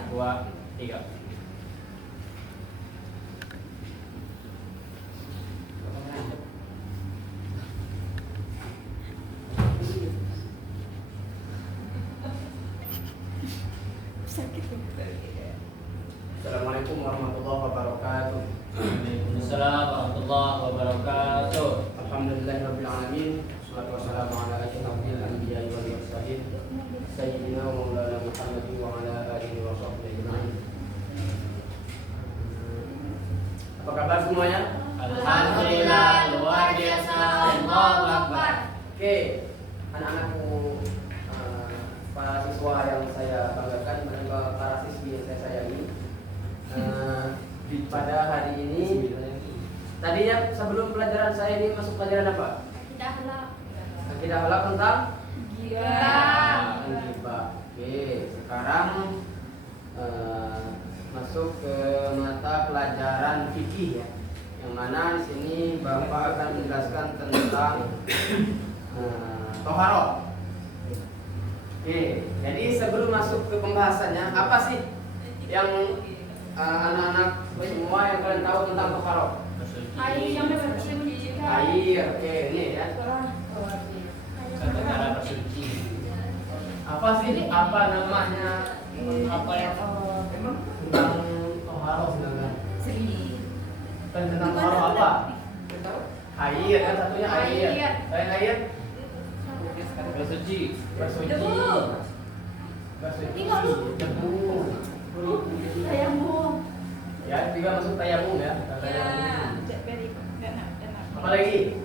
dua, tiga. Assalamualaikum warahmatullahi wabarakatuh. Waalaikumsalam warahmatullahi wabarakatuh. Alhamdulillahirabbil alamin. Wassalatu wassalamu ala asyrofil anbiya'i wal mursalin sayyidina wa maulana Muhammadin wa ala alihi wa sahbihi ajma'in. Apa kabar semuanya? Alhamdulillah, luar biasa. Allahu Akbar. Oke, anak-anakku, para siswa yang saya banggakan, para siswi yang saya sayangi. Pada hari ini, tadinya sebelum pelajaran saya ini masuk pelajaran apa? Akidah akhlak tentang ghibah. Oke, sekarang masuk ke mata pelajaran fikih ya. Yang mana di sini Bapak akan menjelaskan tentang toharoh. Oke, jadi sebelum masuk ke pembahasannya, apa sih yang anak-anak semua yang kalian tahu tentang toharoh? Air, oke, ini ya. Cara bersuci. Apa sih? Apa namanya? Apa yang tentang toharoh sebenarnya? Tentang toharoh apa? Air, kan satunya air. Selain air? Bersuci. Bersuci. Debu. Ya, juga masuk tayamum ya. Apa lagi?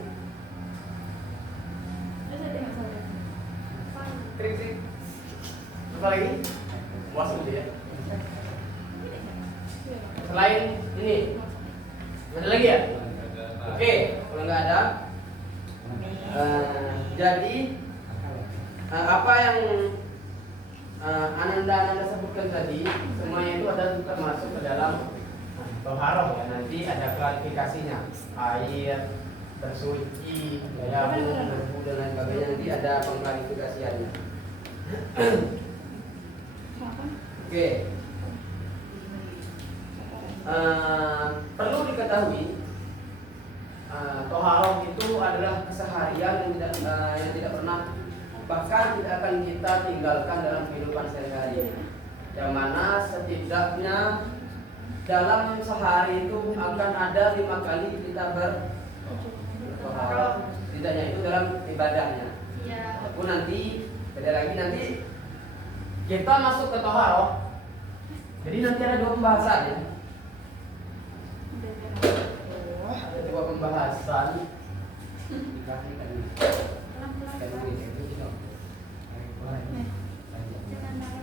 Trik. Apa lagi? Puas gitu ya. Selain ini, ada lagi ya? Oke, kalau nggak ada, jadi apa yang Ananda sebutkan tadi, semuanya itu ada termasuk ke dalam toharoh ya. Nanti ada klarifikasinya, air, bersuci, tayamum, debu dan lain sebagainya. Nanti ada pengklarifikasiannya. Oke. Perlu diketahui, toharoh itu adalah keseharian yang tidak pernah, bahkan tidak akan kita tinggalkan dalam kehidupan sehari-hari. Yang mana setidaknya dalam sehari itu akan ada 5 kali kita bertoharoh. Setidaknya itu dalam ibadahnya. Walaupun nanti beda lagi, nanti kita masuk ke toharoh. Jadi nanti ada 2 pembahasan ya. Ada 2 pembahasan.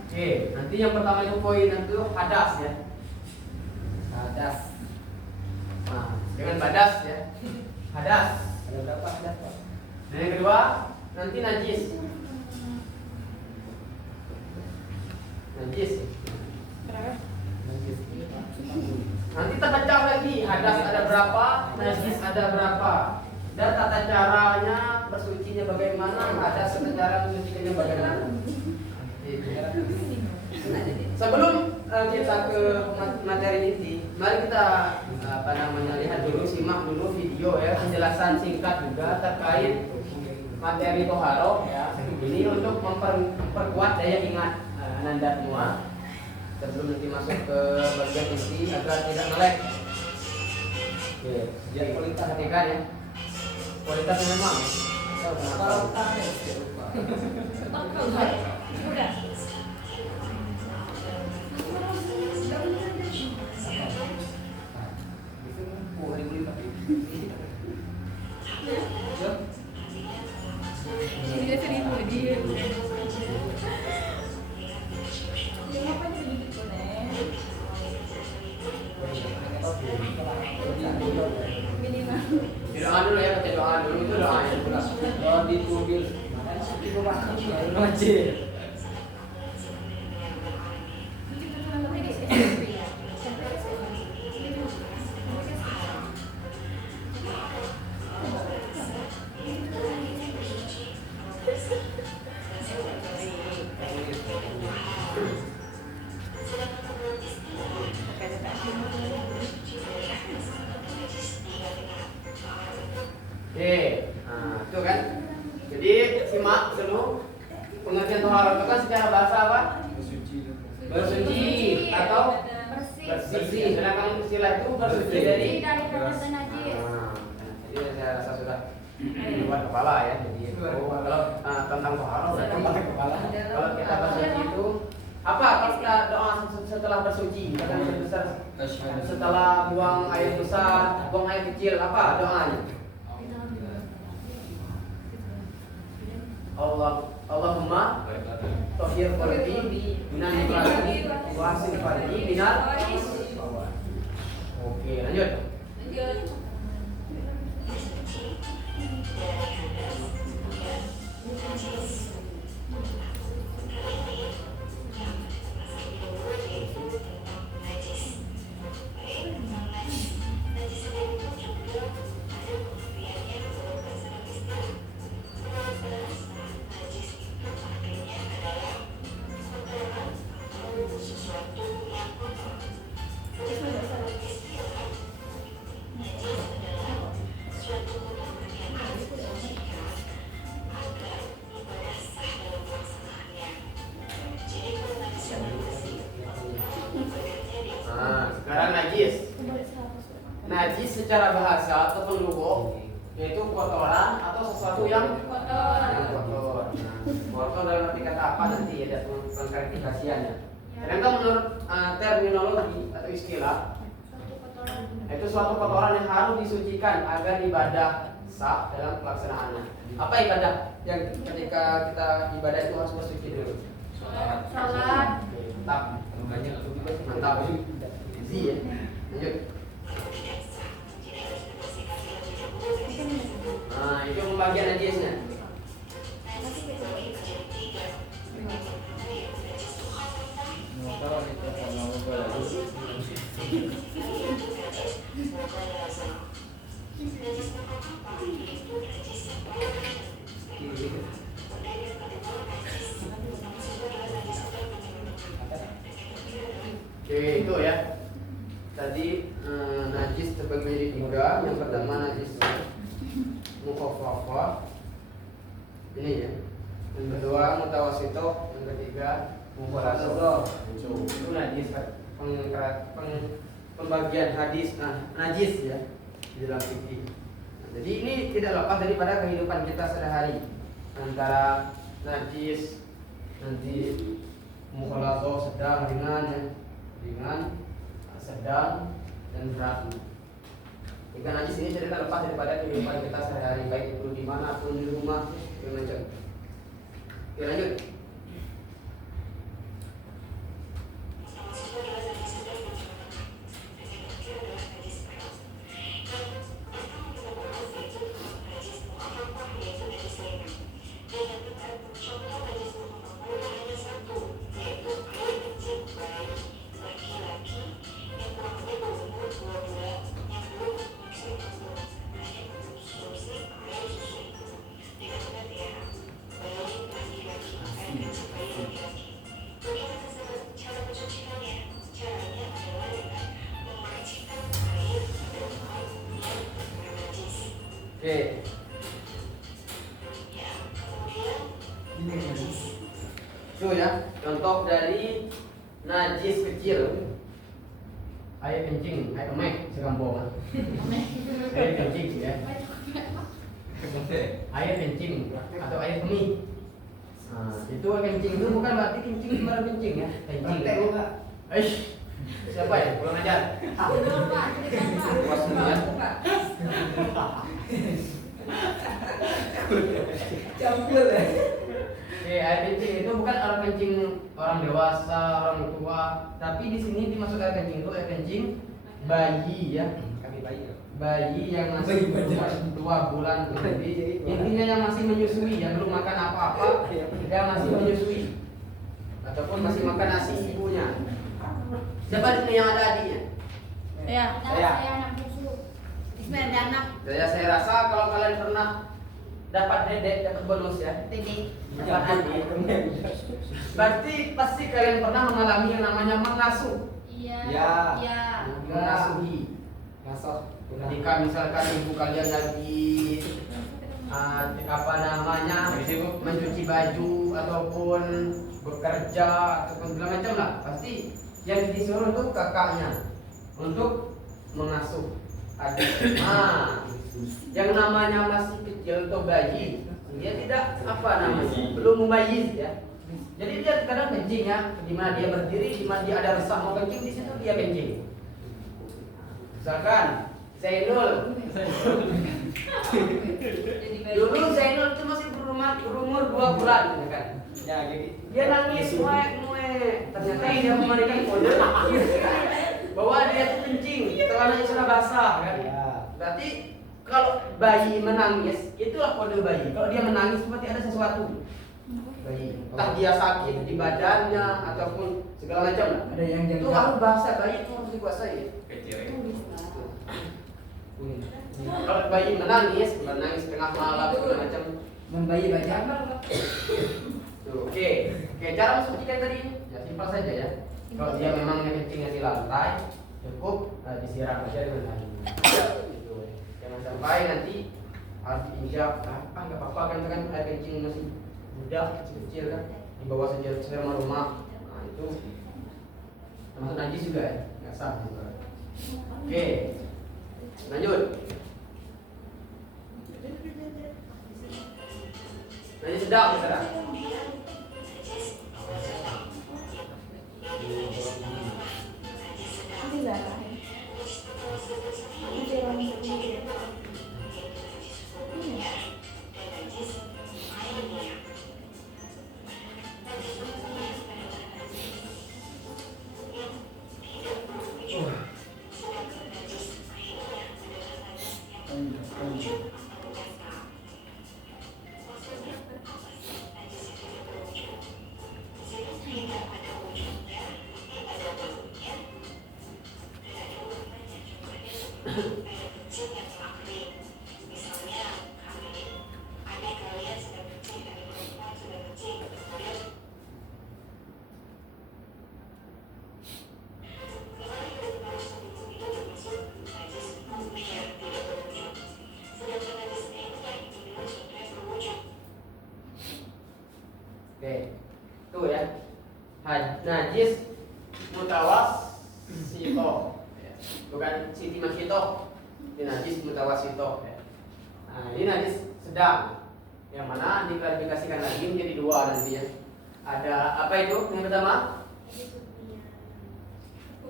Oke, nanti yang pertama itu poin itu hadas ya. Hadas. Nah, dengan badas ya. Hadas. Ada berapa hadas, Pak? Dan yang kedua, nanti najis. Najis. Najis. Nanti tata cara lagi, hadas ada berapa, najis ada berapa. Dan tata caranya bersucinya bagaimana, hadas tata cara mensucikannya bagaimana. Sebelum kita ke materi inti, mari kita lihat dulu, simak dulu video ya, penjelasan singkat juga terkait materi toharoh ya. Ini untuk memperkuat daya ingat Ananda semua sebelum nanti masuk ke bagian inti agar tidak melek. Oke, jadi kualitas perhatikan ya. Kualitasnya memang. Doa dulu ya, baca doa dulu, itu doa yang pulas. Doa di mobil. Kandungan secara bahasa apa? Bersuci atau bersih. bersih. Sedangkan istilah itu bersuci dari kata najis. jadi saya rasa sudah buat kepala ya. Jadi kalau tentang tohara udah kepala. Kalau kita bersuci itu apa? Kalau kita doa setelah bersuci, misalkan besar setelah buang air besar, buang air kecil, apa doanya? Allahumma tahhir qalbi minal nifaqi wa ahsin farji minal. Oke, lanjut. Sekarang najis. Najis secara bahasa atau pendukung yaitu kotoran atau sesuatu yang kotor. Kotor dalam arti kata apa nanti ada pengklarifikasiannya. Sedangkan menurut terminologi atau istilah itu suatu kotoran yang harus disucikan agar ibadah sah dalam pelaksanaannya. Apa ibadah yang ketika kita ibadah itu harus bersuci dulu? Salat. Mantap. Mantap. Easy ya. Lanjut. Nah, itu pembagian najisnya. Oke, itu ya. Tadi najis terbagi menjadi tiga. Yang pertama najis mukhaffafah. Ini ya. Yang kedua mutawassithah, yang ketiga mukhalasah. Itu najis pembagian hadis najis ya di dalam fikih. Jadi ini tidak lepas daripada kehidupan kita sehari-hari antara najis nanti mukhalasah sedang ringan, sedang dan berat. Jika najis ini tidak lepas daripada kehidupan kita sehari-hari baik itu di mana pun di rumah macam. Oke, lanjut. Oke. Itu ya, contoh dari najis kecil. Air kencing, air emek sekampung. Air kencing ya. Air kencing atau air kemih. Nah, itu kencing itu bukan berarti kencing sembarang kencing ya. Kencing itu siapa ya? Belum ajar. Campur ya. Air kencing itu bukan air kencing orang dewasa, orang tua, tapi di sini dimaksud air kencing itu air kencing bayi ya. Bayi yang masih 2 bulan jadi intinya yang masih menyusui, yang belum makan apa-apa, yang masih menyusui ataupun masih makan nasi ibunya. Siapa di sini yang ada adiknya? Saya anak susu. Ismail ada anak. Saya rasa kalau kalian pernah dapat dedek, dapat bonus ya. Dapat adik. Berarti pasti kalian pernah mengalami yang namanya mengasuh. Iya. Mengasuhi. Ketika misalkan ibu kalian lagi mencuci baju ataupun bekerja ataupun segala macam lah, pasti yang disuruh itu kakaknya untuk mengasuh adik. Nah, yang namanya masih kecil atau bayi, dia tidak apa namanya, belum mumayyiz ya. Jadi dia kadang kencing ya, di mana dia berdiri, di mana dia ada resah mau kencing, di situ dia kencing. Misalkan Zainul, dulu Zainul itu masih berumur 2 bulan, ya kan? Ya, jadi Dia nangis, muek. Ternyata dia memberikan kode bahwa dia tuh kencing, celananya sudah basah, kan? ya. Berarti kalau bayi menangis, itulah kode bayi. Kalau dia menangis berarti ada sesuatu. Bayi, entah dia sakit di badannya ataupun segala macam. Ada yang Itu harus bahasa bayi itu harus dikuasai. Kecil ya. Kalau bayi menangis tengah malam segala macam. Membayi baca. Tuh, oke, cara mensucikan tadi ya simpel saja ya. Kalau dia memang kencingnya di lantai, cukup disiram aja dengan air. Gitu. Jangan sampai nanti harus diinjak. Nggak apa-apa kan air kencing masih muda, kecil kan, di bawah saja rumah. Nah itu termasuk najis juga ya, nggak sah juga. Oke, lanjut. Najis sedang, saudara. Nanti Zara. Nanti orang itu. Oke, itu ya. Najis mutawassito, bukan siti masito. Ini najis mutawassito. Nah, ini najis sedang, yang mana diklarifikasikan lagi menjadi 2 nantinya. Ada apa itu? Yang pertama,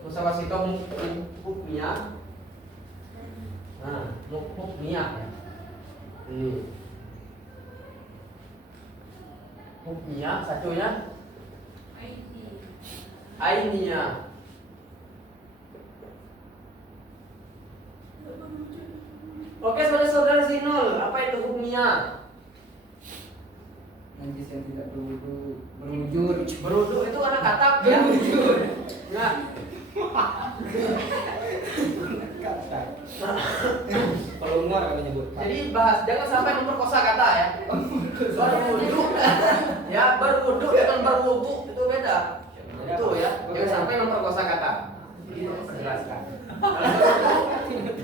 mutawassito hukmiyah. Nah, hukmiyah ya. Ini hukmiyah, satunya ainiyah. Oke, saudara-saudara Zinul, apa itu hukmiyah? Najis yang tidak berwujud. Berwudu itu anak katak ya. Nah, Pelungar kami nyebut. jadi jangan sampai memperkosa kata ya. Berwudu ya, berwudu dengan berwudu itu beda. Itu ya, jangan sampai memperkosa kata. Ini jelaskan.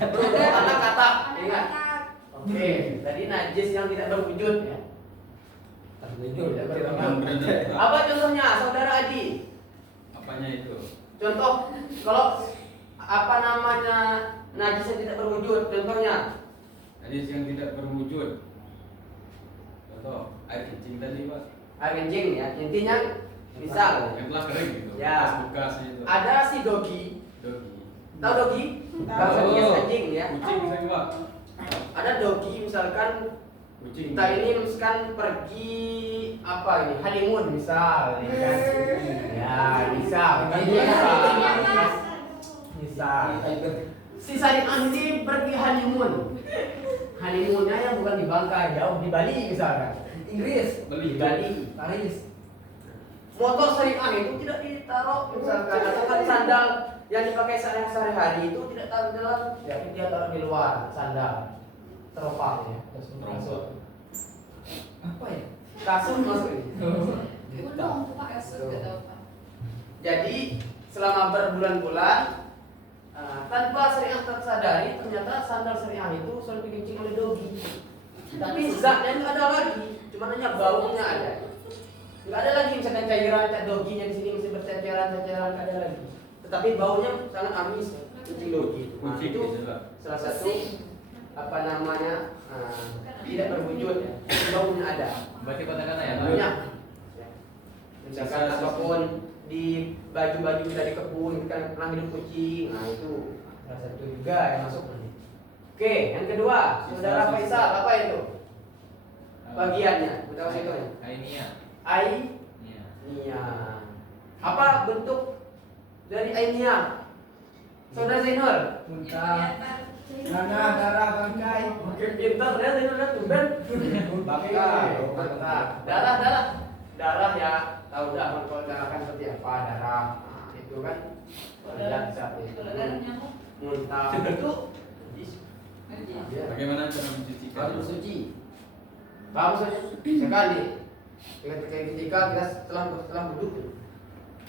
Berwudu anak kata, ingat. Oke, tadi najis yang tidak berwujud ya. Tidak berwujud. Apa contohnya, saudara Adi? Apanya itu? Contoh, kalau apa namanya najis yang tidak berwujud, contohnya Najis yang tidak berwujud. Contoh, air kencing tadi, Pak. air kencing ya, intinya misal Yang telah kering gitu. Ya. Bekas-bekasnya itu. ada si dogi, Dogi. tahu dogi? Bahasa Inggris kencing ya. Kucing misalnya, Pak. Ada dogi misalkan Kucing. kita ini misalkan pergi apa ini honeymoon misal, ya kan? Ya misal, kan misal. Si Syariah ini pergi honeymoon. Honeymoonnya yang bukan di Bangka, jauh di Bali misalkan. Inggris, Di Bali. Paris. Motor Syariah itu tidak ditaruh misalkan, atau kan sandal yang dipakai sehari-hari itu tidak taruh di dalam, ya dia taruh di luar sandal. Teropang ya, terus kasut. Apa ya? Kasut masuk ini. Gunung pakai kasut gitu apa? Jadi selama berbulan-bulan tanpa Syariah tersadari ternyata sandal Syariah itu selalu dikencing oleh dogi. Tapi zatnya itu ada lagi, cuma hanya baunya ada. Nggak ada lagi misalkan cairan kayak doginya di sini mesti berceceran, nggak ada lagi. Tetapi baunya sangat amis, kucing dogi. Nah, Kucing itu juga. salah satu apa namanya tidak berwujud ya. Baunya ada. Berarti kata-kata ya. Baunya. Ya. Misalkan apapun di baju-baju dari kebun kan pernah hidup kucing. Nah itu salah satu juga yang masuk nanti. Oke, yang kedua, saudara Faisal apa itu? Bagiannya, mutawasitohnya. Ainia. Ainia. Apa bentuk dari ainia? Saudara Zainul. Muntah. Nanah, darah, bangkai. Oke, pintar ya Zainul ya tumben. Bangkai. Darah ya. Tahu dah kalau darah kan seperti apa darah. Nah, itu kan. Lihat itu. Muntah itu. Ya. Bagaimana cara mencuci Harus bersuci. Bagus sekali. Ketika kita setelah duduk.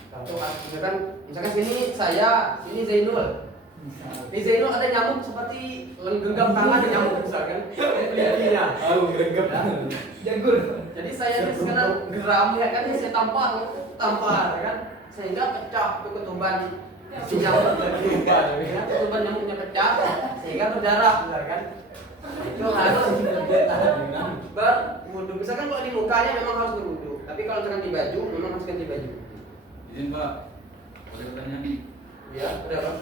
Satu misalkan sini saya, sini Zainul. Di Zainul ada nyamuk seperti genggam tangan ada nyamuk misalkan. Lihatnya. genggam. Jagur. Jadi saya sekarang geram ya kan saya tampar kan sehingga pecah tuh ketuban si nyamuk ketuban ya ketuban nyamuknya pecah sehingga berdarah kan. Itu harus berwudu. Misalkan kalau di mukanya memang harus berwudu, tapi kalau misalkan di baju memang harus ganti baju. Izin Pak, boleh bertanya? Ya, udah Pak.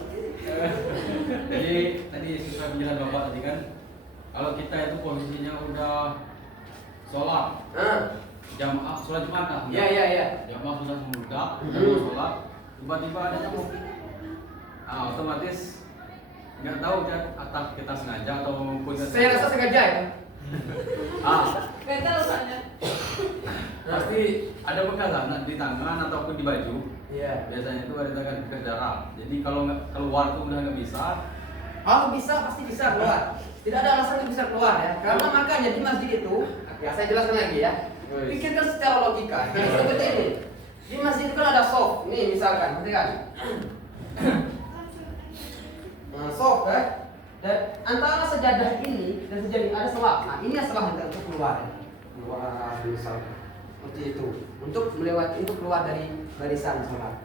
Jadi tadi sudah penjelasan Bapak tadi kan, kalau kita itu posisinya udah sholat, jamaah sholat Jumat lah. Iya. Jamaah sudah semudah, Hmm. mau sholat, tiba-tiba ada nyamuk. Otomatis nggak tahu kan, atau kita sengaja atau pun Saya rasa sengaja ya. Gatal soalnya. pasti ada bekas lah di tangan ataupun di baju. Iya. Biasanya itu ada bekas darah. Jadi kalau nggak keluar tuh udah nggak bisa. Bisa, pasti bisa keluar. Tidak ada alasan yang bisa keluar ya. Karena makanya di masjid itu, ya saya jelaskan lagi ya. Pikirkan secara logika. Jadi seperti ini. Di masjid itu kan ada soft. Nih misalkan, ngerti kan? Soft kan? Dan antara sejadah ini dan sejadah ini ada selah. Nah ini yang selah untuk keluar. Keluar misalkan. Seperti itu. Untuk melewati, untuk keluar dari barisan sholat.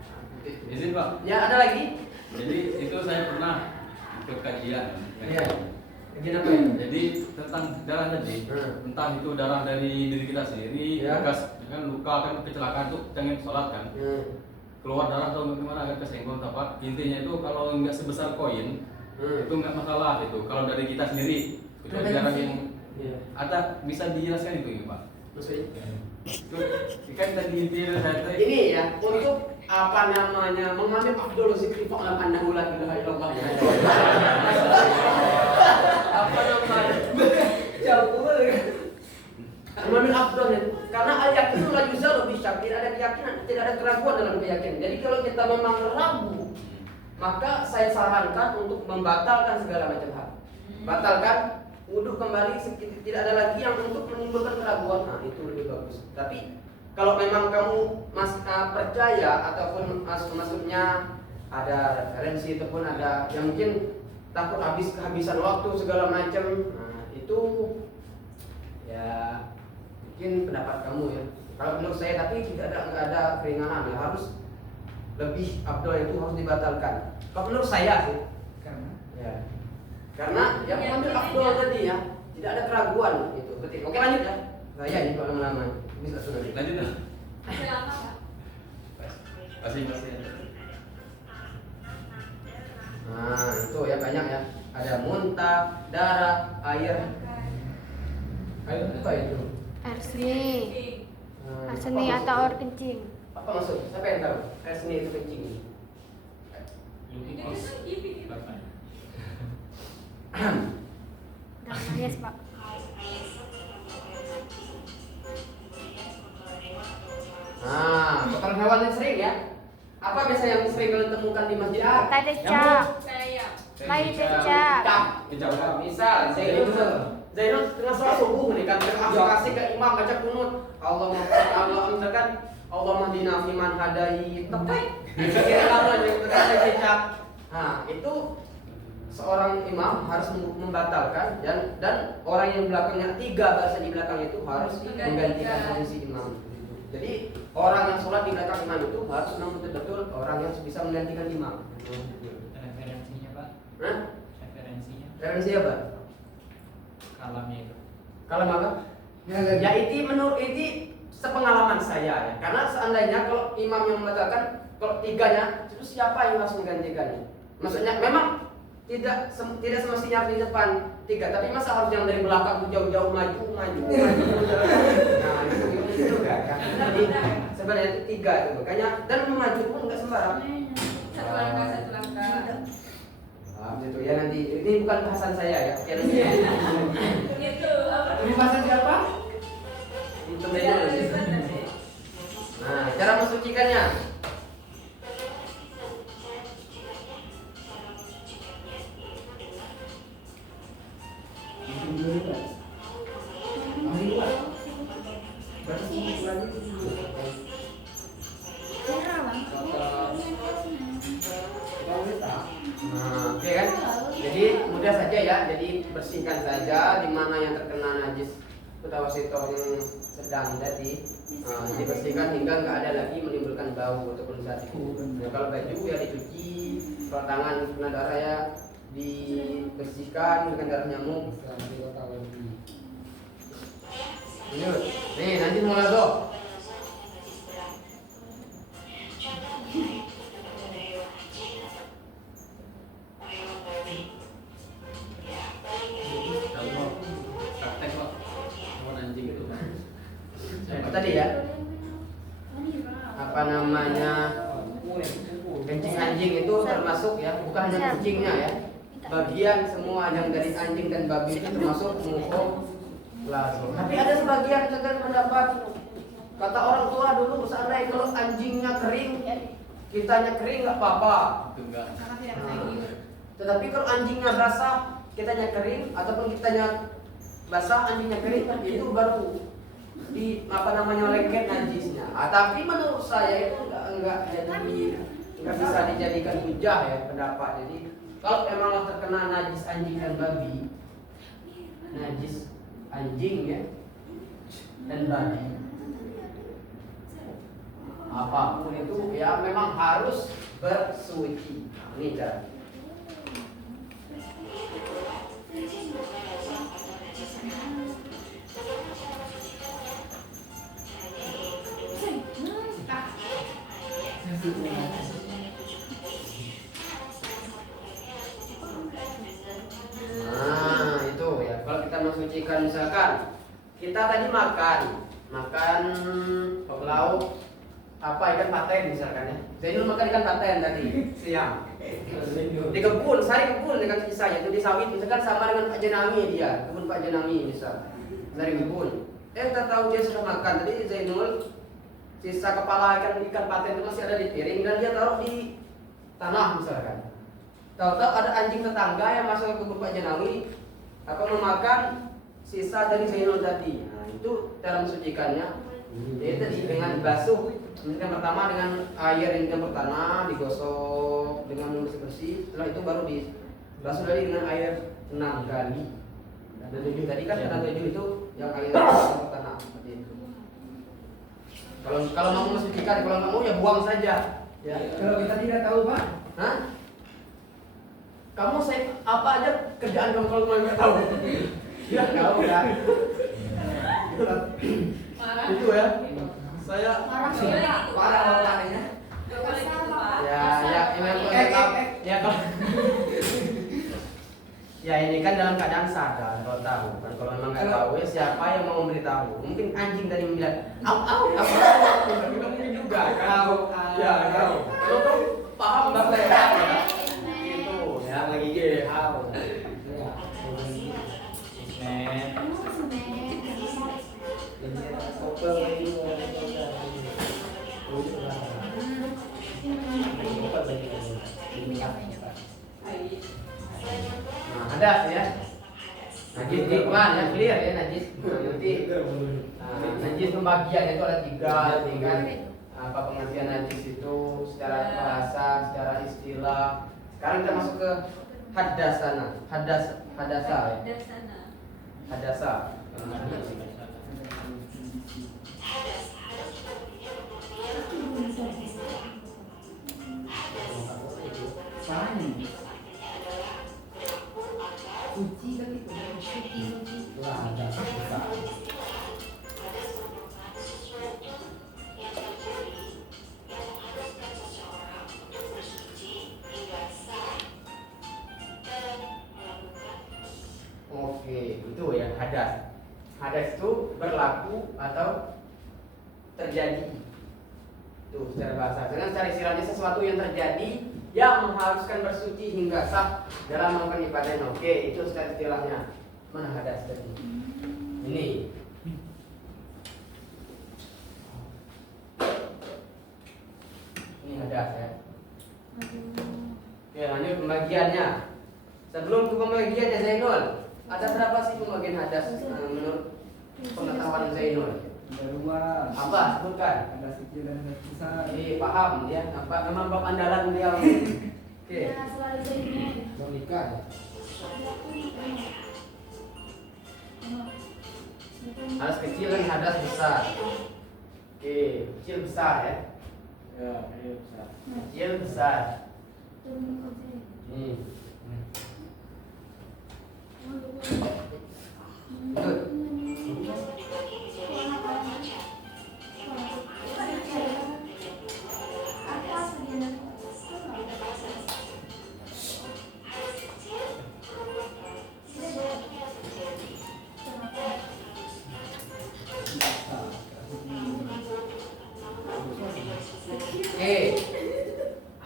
Izin Pak. Ya ada lagi? Jadi itu saya pernah ikut kajian. Iya. Begini apa ya? Jadi tentang darah tadi, entah itu darah dari diri kita sendiri, Ya. bekas kan luka kan kecelakaan tuh jangan sholat kan, keluar darah atau gimana agak kesenggol apa. Intinya itu kalau nggak sebesar koin itu nggak masalah itu. Kalau dari kita sendiri, kecuali darah yang ada bisa dijelaskan itu ya Pak. Maksudnya? Itu kan tadi intinya saya tadi. Ini ya untuk apa namanya mengambil afdol zikri fa'lam annahu la ilaha illallah. Apa namanya? Jauh mengambil afdol itu karena ayat itu la yuzalu bi syak, tidak ada keyakinan, tidak ada keraguan dalam keyakinan. Jadi kalau kita memang ragu, maka saya sarankan untuk membatalkan segala macam hal. Batalkan wudhu kembali, tidak ada lagi yang untuk menimbulkan keraguan. Nah itu lebih bagus. Tapi kalau memang kamu percaya ataupun maksudnya ada referensi ataupun ada yang mungkin takut kehabisan waktu segala macam, nah itu ya mungkin pendapat kamu ya. Kalau menurut saya tapi nggak ada keringanan ya, harus lebih abdul itu harus dibatalkan. Kalau menurut saya sih, karena yang mengambil afdol tadi ya tidak ada keraguan itu. Betul. Oke lanjut ya. Saya ini kalau lama-lama bisa sudah. Lanjut lah. Masih lama Pak? Masih. Nah itu ya banyak ya. Ada muntah, darah, air. Air apa itu? Air seni. Air seni Apa atau air maksudnya? kencing. Apa maksud? Siapa yang tahu? Air seni itu kencing. Yes, Pak. Nah, kotoran hewan yang sering ya. Apa biasa yang sering kalian temukan di masjid? Tai decak. Saya. Tai decak. Kecap. Misal, Zainul tengah sholat subuh nih kan, kasih ke imam baca kunut. Allah misalkan Allah mahdina fiman hadai. Tepat. Kira-kira yang kata kecap. Nah, itu seorang imam harus membatalkan dan orang yang belakangnya 3 barisan di belakang itu harus menggantikan posisi imam. Jadi orang yang sholat di belakang imam itu harus memang betul-betul orang yang bisa menggantikan imam. Referensinya Pak? Hah? Referensinya? Referensi apa? Kalamnya itu. Kalau apa? Ya itu menurut itu sepengalaman saya ya. Karena seandainya kalau imam yang membatalkan kalau tiganya itu siapa yang harus menggantikannya? Maksudnya memang tidak semestinya harus di depan tiga, tapi masa harus yang dari belakang jauh-jauh maju. Nah itu kan. Jadi sebenarnya itu tiga itu makanya dan maju pun nggak sembarang. Satu langkah. Gitu ya nanti ini bukan bahasan saya ya. Oke, nanti. Itu apa? Ini bahasa siapa? Itu beda nanti. Nah, cara mensucikannya. Nah, oke kan? Jadi mudah saja ya. Jadi bersihkan saja di mana yang terkena najis putawasito yang sedang tadi. Nah, dibersihkan hingga nggak ada lagi menimbulkan bau ataupun zat itu. Nah, kalau baju ya dicuci, kalau tangan kena darah ya dibersihkan dengan darah nyamuk. Nih nanti mulai tuh. Praktek Pak. Hewan anjing itu. Tadi ya apa namanya kencing anjing itu termasuk ya bukan hanya kencingnya ya bagian semua yang dari anjing dan babi itu termasuk langsung. Tapi ada sebagian sebagian pendapat kata orang tua dulu seandainya kalau anjingnya kering kitanya kering nggak apa-apa. Itu enggak. Tetapi kalau anjingnya basah kitanya kering ataupun kitanya basah anjingnya kering itu baru di apa namanya lengket najisnya. Tapi menurut saya itu enggak bisa dijadikan hujah ya pendapat. Jadi kalau memang terkena najis anjing dan babi, najis anjing ya dan babi, apapun itu ya memang harus bersuci. Ini cara. Nah itu ya kalau kita mensucikan misalkan kita tadi makan lauk apa ikan paten misalkan ya. Zainul makan ikan paten tadi siang. Di kebun, sari kebun dengan sisanya itu di sawit misalkan sama dengan Pak Jenami dia kebun Pak Jenami misal dari kebun. Kita tahu dia sudah makan tadi Zainul sisa kepala ikan paten itu masih ada di piring dan dia taruh di tanah misalkan. Tahu-tahu ada anjing tetangga yang masuk ke kebun Pak Jenawi apa memakan sisa dari Zainul tadi. Nah, itu cara mensucikannya. Jadi tadi dengan basuh. Yang pertama dengan air yang pertama digosok dengan bersih-bersih. Setelah itu baru dibasuh lagi dengan air 6 kali. Dan 7 tadi kan karena 7 itu yang air yang pertama seperti itu. Kalau mau mensucikan, kalau nggak mau ya buang saja. Ya. Kalau kita tidak tahu Pak, Hah? Kamu saya apa aja kerjaan kamu kalau nggak tahu? Ya tahu kan? Itu ya. Saya Parah bapaknya. Ya memang tahu. Ya kalau ya ini kan dalam keadaan sadar kalau tahu kan kalau memang nggak tahu ya siapa yang mau memberitahu? Mungkin anjing tadi bilang, au, tapi mungkin juga tahu. Ya tahu. Kalau kamu paham bahasa ya. Itu ya lagi gede tahu. Nah, ada ya. Najis nikmat yang clear ya najis. Nanti najis pembagian itu ada tiga kan. Apa pengertian najis itu secara bahasa, secara istilah. Sekarang kita masuk ke hadasana. Hadasa ya. Hadasa. Pani. Suci kan itu. Wah, ada besar. Oke, itu ya hadas. Hadas itu berlaku atau terjadi. Tuh secara bahasa. Dengan secara istilahnya sesuatu yang terjadi yang mengharuskan bersuci hingga sah dalam melakukan ibadah. Oke, itu secara istilahnya. Mana hadas tadi? Ini. Ini hadas ya. Oke, lanjut pembagiannya. Sebelum ke pembagiannya Zainul, ada berapa sih pembagian hadas menurut pengetahuan Zainul? Ada dua. Apa? Sebutkan. Ada suci dan ada besar. Paham ya? Apa memang bab andalan beliau? Oke. Logika. Hadas kecil dan hadas besar. Oke, kecil besar ya. Ya, ini besar. Kecil besar. Betul.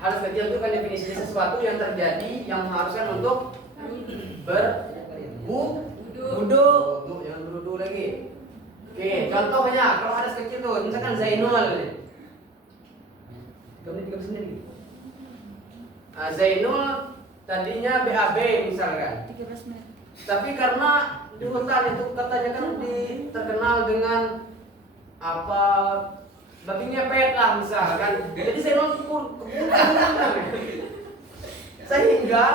Hadas kecil itu kan definisinya sesuatu yang terjadi yang mengharuskan untuk berwudu, jangan berwudu lagi. Oke, contohnya kalau hadas kecil tuh, misalkan Zainul, 3 menit 30 menit. Zainul tadinya BAB misalkan, 13 menit. tapi karena di hutan itu katanya kan terkenal dengan apa babi ngepet lah misalkan, jadi Zainul sehingga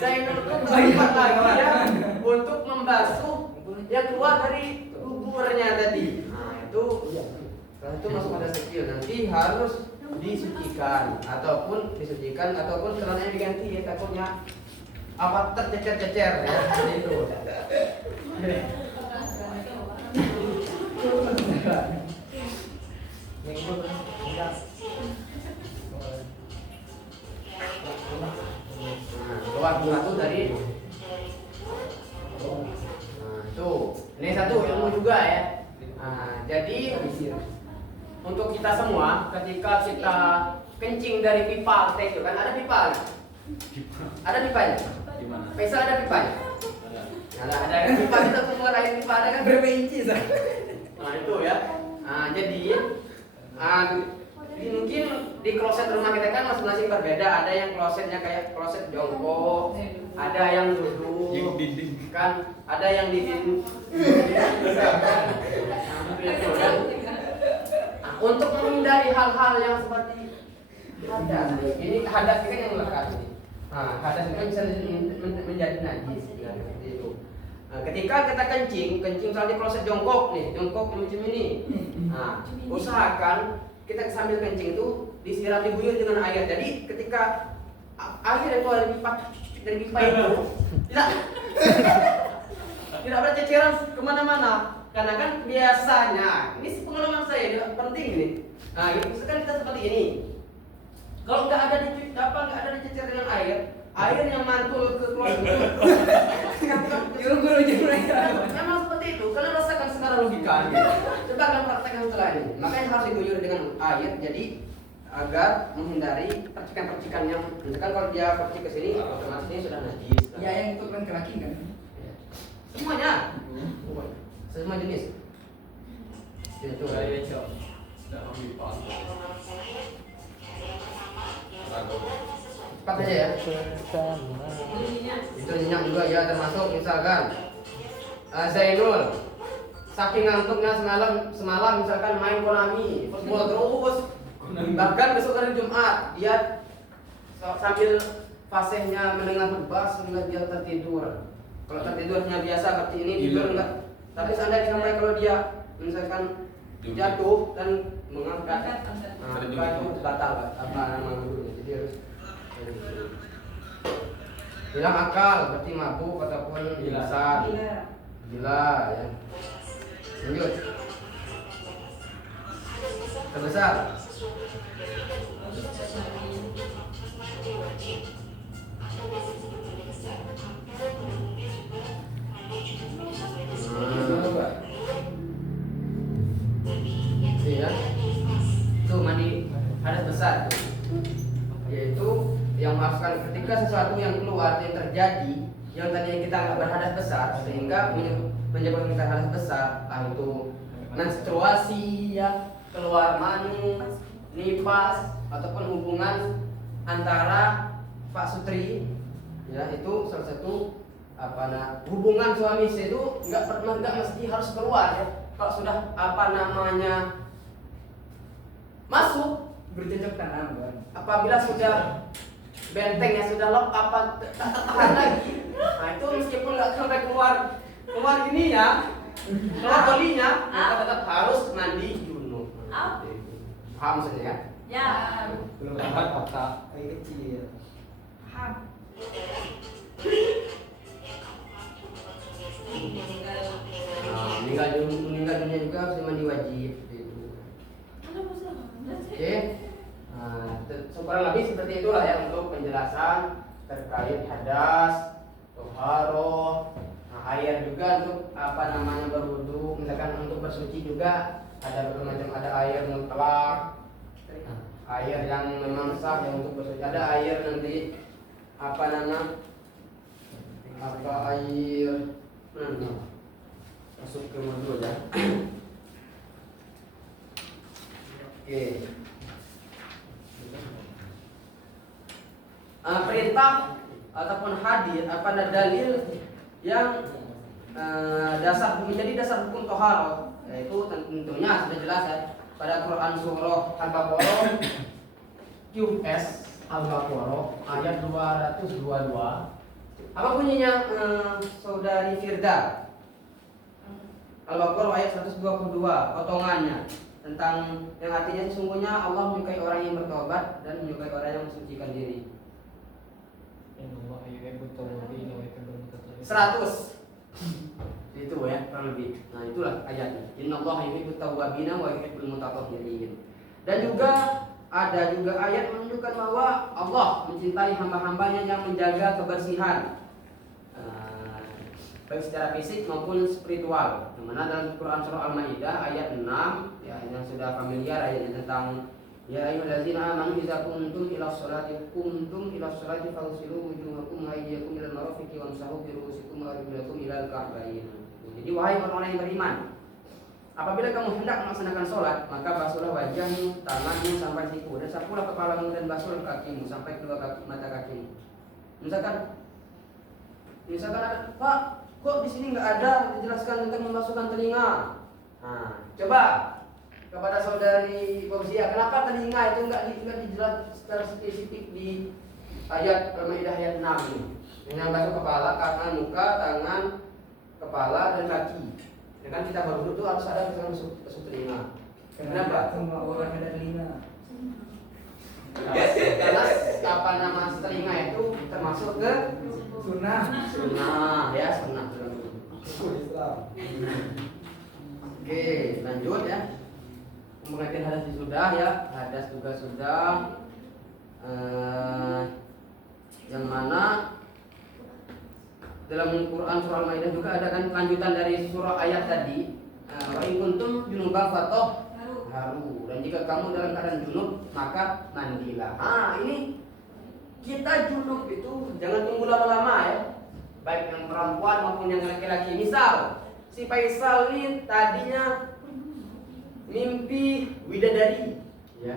Zainul itu berlipat lagi ya untuk membasuh yang keluar dari kuburnya tadi. Nah itu masuk pada kecil, nanti harus disucikan ataupun celananya diganti ya, takutnya apa tercecer-cecer ya itu. Keluar satu dari tuh ini satu ilmu juga ya. Jadi untuk kita semua ketika kita kencing dari pipa itu kan ada pipa, ada pipanya. Gimana? Pesa ada pipanya. Ada pipa kita keluar air pipa ada kan? Berapa inci sah? Nah itu ya. Jadi mungkin di kloset rumah kita kan masing-masing berbeda. Ada yang klosetnya kayak kloset jongkok, ada yang duduk, kan? Ada yang di itu kan? Untuk menghindari hal-hal yang seperti hadas, ini hadas ini yang melekat ini. Hadas itu bisa menjadi najis. Seperti itu. Ketika kita kencing misalnya di kloset jongkok nih, jongkok macam ini. Usahakan kita sambil kencing itu disiram diguyur dengan air. Jadi ketika air itu dari pipa itu tidak berceceran kemana-mana. Karena kan biasanya, ini pengalaman saya, ini penting ini. Misalkan kita seperti ini. Kalau nggak ada dicecer dengan air yang mantul ke kloset itu. Memang seperti itu, kalian rasakan secara logika. Coba kalian praktekkan setelah ini. Makanya harus diguyur dengan air, jadi agar menghindari percikan-percikan yang, misalkan kalau dia percik ke sini, otomatis ini sudah najis. Ya yang untuk laki-laki kan. Semuanya. Semua jenis. Itu. Cepat aja ya. Itu nyenyak juga ya, termasuk misalkan Zainul saking ngantuknya semalam misalkan main Konami football terus, bahkan besok hari Jumat dia sambil fasihnya mendengar khutbah sehingga dia tertidur. Kalau tertidurnya biasa seperti ini tidur enggak. Tapi seandainya sampai kalau dia misalkan jatuh dan mengangkat, itu batal apa nama gurunya. Jadi harus Hilang akal berarti mabuk ataupun pingsan. Gila ya. Lanjut. Terbesar. Iya. Itu mandi hadas besar tuh. Yaitu yang masukkan ketika sesuatu yang keluar yang terjadi yang tadinya kita nggak berhadas besar sehingga menyebabkan kita hadas besar, itu menstruasi ya, keluar mani, nipas ataupun hubungan antara Pak Sutri ya, itu salah satu hubungan suami istri itu nggak mesti harus keluar ya. Kalau sudah masuk Bercocok tanam kan. apabila sudah bentengnya sudah tak tahan lagi, nah itu meskipun nggak sampai keluar gini ya, keluar olinya, maka tetap harus mandi junub. Paham maksudnya ya? Ya. Belum dapat otak kayak kecil. Paham. Meninggal dunia juga harus mandi wajib gitu. Oke. Nah, kurang lebih seperti itulah ya untuk penjelasan terkait hadas, toharoh, air juga untuk berwudu, misalkan untuk bersuci juga ada bermacam, ada air mutlak, air yang memang sah yang untuk bersuci, ada air nanti air masuk ke wudu ya. Oke. Perintah ataupun hadis dalil yang menjadi dasar hukum toharoh, yaitu tentunya sudah jelas ya pada Quran surah Al-Baqarah QS Al-Baqarah ayat 222. Apa bunyinya saudari Firda? Al-Baqarah ayat 122 potongannya tentang yang artinya sesungguhnya Allah menyukai orang yang bertobat dan menyukai orang yang mensucikan diri. 100 itu ya kurang lebih. Nah itulah ayatnya. Innallaha yuhibbut tawwabina wa yuhibbul mutatahhirin. Dan juga ada juga ayat menunjukkan bahwa Allah mencintai hamba-hambanya yang menjaga kebersihan baik secara fisik maupun spiritual. Yang mana dalam Quran surah Al-Maidah ayat 6 ya, yang sudah familiar ayatnya tentang ya ayyuhallazina amanu idza kuntum ila sholati faghsilu wujuhakum wa aydiyakum ilal marafiqi wamsahu bi ru'usikum wa arjulakum ilal ka'bayn. Jadi wahai orang-orang yang beriman, apabila kamu hendak melaksanakan sholat, maka basuhlah wajahmu, tanganmu sampai siku, dan sapulah kepalamu dan basuhlah kakimu sampai kedua mata kakimu. Misalkan ada, Pak, kok di sini nggak ada dijelaskan tentang membasuhkan telinga? Nah, coba kepada saudari Fauzia, kenapa telinga itu nggak dijelaskan secara spesifik di ayat Al-Maidah ayat 6 ini? Dengan basuh kepala, kanan, muka, tangan, kepala dan kaki. Ya kan kita berwudu tuh harus ada basuh telinga. Kenapa? Semua orang ada telinga. Karena telinga itu termasuk ke Sunnah. sunnah ya, sunnah. Islam. Oke, lanjut ya. Pengertian hadas sudah ya, hadas juga sudah. Yang mana dalam Quran surah Al-Maidah juga ada kan lanjutan dari surah ayat tadi. Wa in kuntum junuban haru. Dan jika kamu dalam keadaan junub maka mandilah. Ini kita junub itu jangan tunggu lama-lama ya. Baik yang perempuan maupun yang laki-laki. Misal si Faisal ini tadinya mimpi widadari, ya,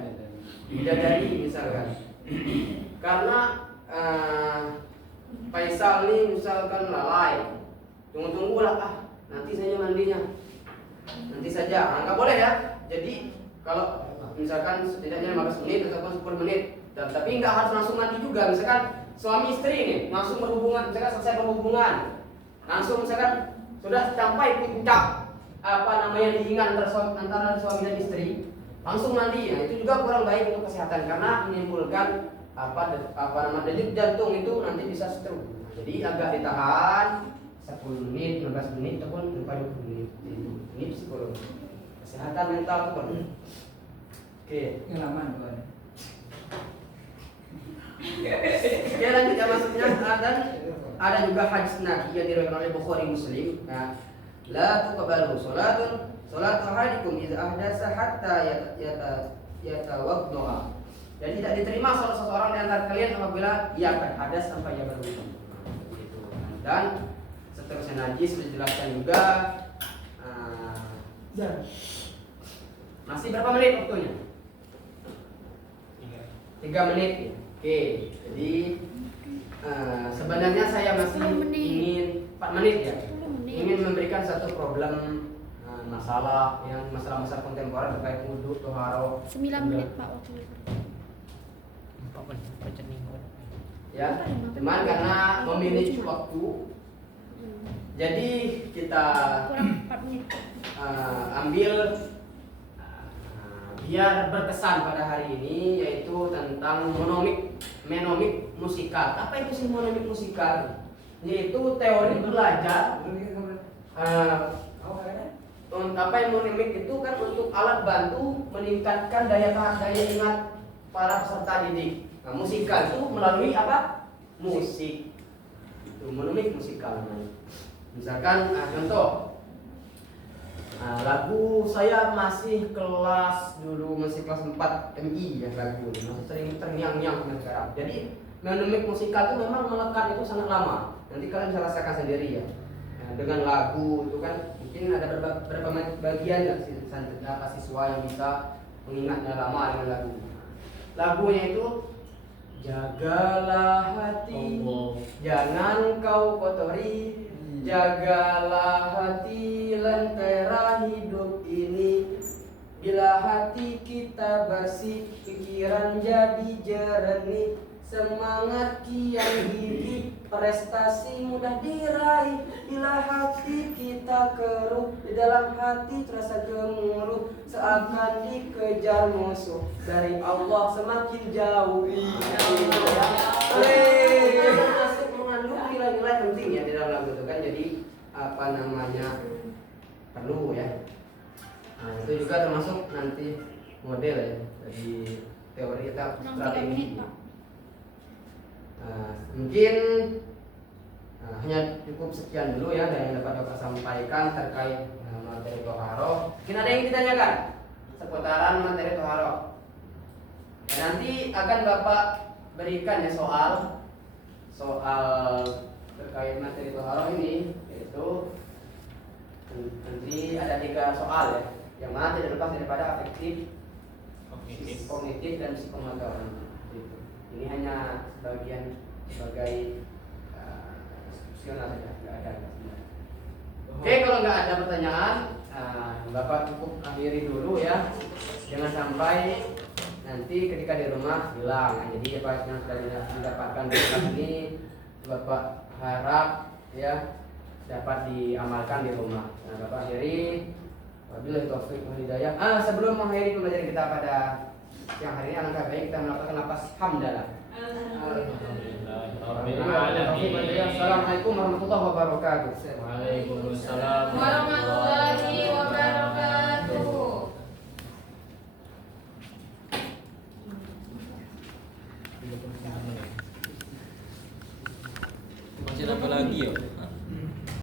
widadari misalkan. Karena Faisal ini misalkan lalai, tunggulah nanti saja mandinya, nanti saja, nggak boleh ya. Jadi kalau misalkan setidaknya 15 menit ataupun 10 menit, tapi nggak harus langsung mandi juga. Misalkan suami istri ini langsung berhubungan, misalkan selesai berhubungan, langsung misalkan sudah sampai puncak diingat antara suami dan istri, langsung mandi. Nah, itu juga kurang baik untuk kesehatan karena menimbulkan apa nama denyut jantung itu nanti bisa stroke. Jadi agak ditahan 10 menit, 15 menit ataupun 40 menit. Ini psikologi. Kesehatan mental itu kan. Oke. Yang lama bukan. Oke, lanjut ya maksudnya dan ada juga hadis Nabi yang diriwayatkan oleh Bukhari Muslim. Nah, la tuqbalu salatu ahadikum idza ahdasa hatta yatawadda. Jadi tidak diterima salat seseorang di antara kalian apabila ia akan hadas sampai ia berwudu. Gitu. Dan seterusnya najis dijelaskan juga. Masih berapa menit waktunya? 3 menit. Oke, jadi sebenarnya saya masih ingin 4 menit ya. Ingin memberikan satu problem masalah yang masalah-masalah kontemporer terkait wudu, toharo. 9 menit Pak waktunya. 4 menit baca minggu. Ya, cuman karena memiliki waktu, jadi kita Kurang 4 menit. ambil biar berkesan pada hari ini, yaitu tentang menomik musikal. Apa itu sih menomik musikal? Yaitu teori belajar. Apa yang menomik itu kan untuk alat bantu meningkatkan daya ingat para peserta didik. Nah, musikal itu melalui apa? Musik. Itu menomik musikal namanya. Misalkan contoh. Lagu saya masih kelas 4 MI ya, lagu masih sering terngiang-ngiang sampai sekarang. Jadi menomik musikal itu memang melekat itu sangat lama. Nanti kalian bisa rasakan sendiri ya. Dengan lagu itu kan mungkin ada beberapa bagian ya siswa yang bisa mengingatnya lama dengan lagu. Lagunya itu jagalah hati, jangan kau kotori. Jagalah hati lentera hidup ini. Bila hati kita bersih, pikiran jadi jernih. Semangat kian gigih, prestasi mudah diraih. Bila hati kita keruh, di dalam hati terasa gemuruh. Seakan dikejar musuh, dari Allah semakin jauh. Masuk mengandung nilai-nilai penting ya di dalam lagu itu kan. Jadi apa namanya perlu ya. Nah, itu juga termasuk nanti model ya dari teori kita strategi. Mungkin hanya cukup sekian dulu ya yang dapat Bapak sampaikan terkait materi toharo. Mungkin ada yang ditanyakan seputaran materi toharo. Ya, nanti akan Bapak berikan ya soal terkait materi toharo ini, yaitu nanti ada 3 soal ya, yang mana tidak lepas daripada afektif, kognitif dan psikomotor. Ini hanya sebagai institusional saja, nggak ada. Oke, kalau nggak ada pertanyaan, Bapak cukup akhiri dulu ya. Jangan sampai nanti ketika di rumah hilang. Nah, jadi apa yang sudah didapatkan di kelas ini, Bapak harap ya dapat diamalkan di rumah. Nah, Bapak akhiri. Wabillahi taufiq wal hidayah. Sebelum mengakhiri pembelajaran kita pada siang hari ini, alangkah baik kita melakukan lapas hamdalah. Assalamualaikum warahmatullahi wabarakatuh. Waalaikumsalam warahmatullahi wabarakatuh. Masih ada apa lagi ya?